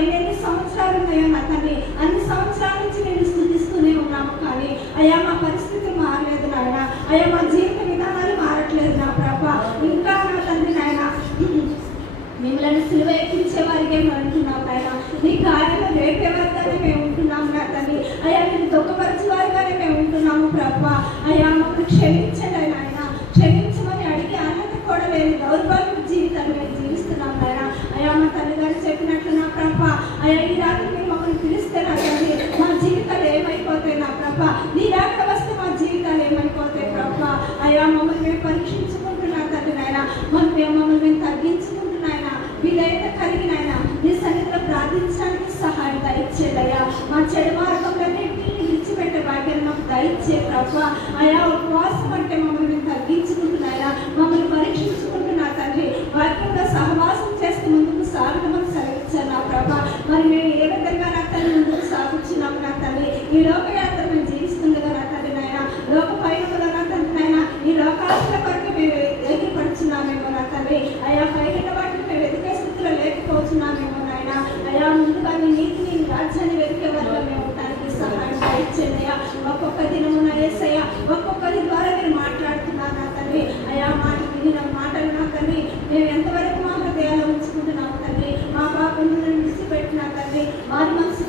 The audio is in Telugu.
ఎన్ని సంవత్సరాలు ఉన్నాయో నా తండ్రి, అన్ని సంవత్సరాల నుంచి నేను స్తుతిస్తూనే ఉన్నాము. కానీ అయ్యా మా పరిస్థితి మారలేదు నాయన. అయ్యా మా జీవిత విధానాలు మారట్లేదు నా ప్రభా. ఇంకా నా తండ్రి నాయన మిమ్మల్ని సిలువ ఎక్కించే వారికే మేము ఉంటున్నాం నాయన. నీ కార్యాలు రేపే వారిగానే మేము ఉంటున్నాము నా తండ్రి. అయ్యా నేను దుఃఖపరిచే వారిగానే మేము ఉంటున్నాము ప్రభా. అయ్యా మమ్మల్ని క్షమించండి నాయన. క్షమించమని అడిగే అర్హత కూడా లేదు. దౌర్భాగ్య జీవితాలు మేము జీవిస్తున్నాం నాయన. అయ్యా మా తల్లి గారు చెప్పినట్లు నా ప్రభా, అయ్యా ఈ రాత్రి మీరు మమ్మల్ని పిలిస్తే నా తండ్రి మా జీవితాలు ఏమైపోతాయి నా ప్రభా. నీ రాక వస్తే మా జీవితాలు ఏమైపోతాయి ప్రభా. అయ్యా మమ్మల్ని మేము పరీక్షించుకుంటున్నా తండ్రి నాయన. మమ్మల్ని మేము తగ్గించుకుంటున్నాయన. వీలైతే కలిగినాయన నీ సన్నిధిలో ప్రార్థించడానికి సహాయం దయచేదయ్యా. మా చెడు మార్గంలోన్నింటినీ విడిచిపెట్టే భాగ్యాన్ని మాకు దయచే ప్రభా. అయా ఉపవాసం అంటే మమ్మల్ని మేము తగ్గించుకుంటున్నాయా, మమ్మల్ని పరీక్షించుకుంటున్నా తండ్రి. వాక్యంలో సహవాసం చేస్తే ముందుకు సాగమని సెలవిచ్చారు నా ప్రభా. మరి మేము ఏ విధంగా నా తండ్రి ముందుకు సాగుతున్నాము నా తండ్రి. ఈ లోకయాత్ర మేము జీవిస్తుండగా నా తండ్రి నాయన, లోక పైన నా తండ్రి నాయన ఈ లోకాశల కొరకు మేము ఎగిరిపడుచున్నామేమో నా తండ్రి. అయా పైన వాటిని మేము వెతికే స్థితిలో లేకపోతున్నామేమో నాయన. అయా ముందుగా నీ నీతిని రాజ్యాన్ని వెతికే వల్ల మేము ఉండడానికి సహాయం దయచేయండి అయ్యా. ఒక్కొక్క దినమున యేసయ్య ఒక్కొక్కరి ద్వారా మీరు మాట్లాడుతున్నారు నా తండ్రి. అయా మాట విని మాటలు నా తండ్రి మేము ఎంతవరకు మా హృదయాలు ఉంచుకుంటున్నాము తండ్రి. మా పాపను విడిచిపెట్టిన తండ్రి, వారి మనసు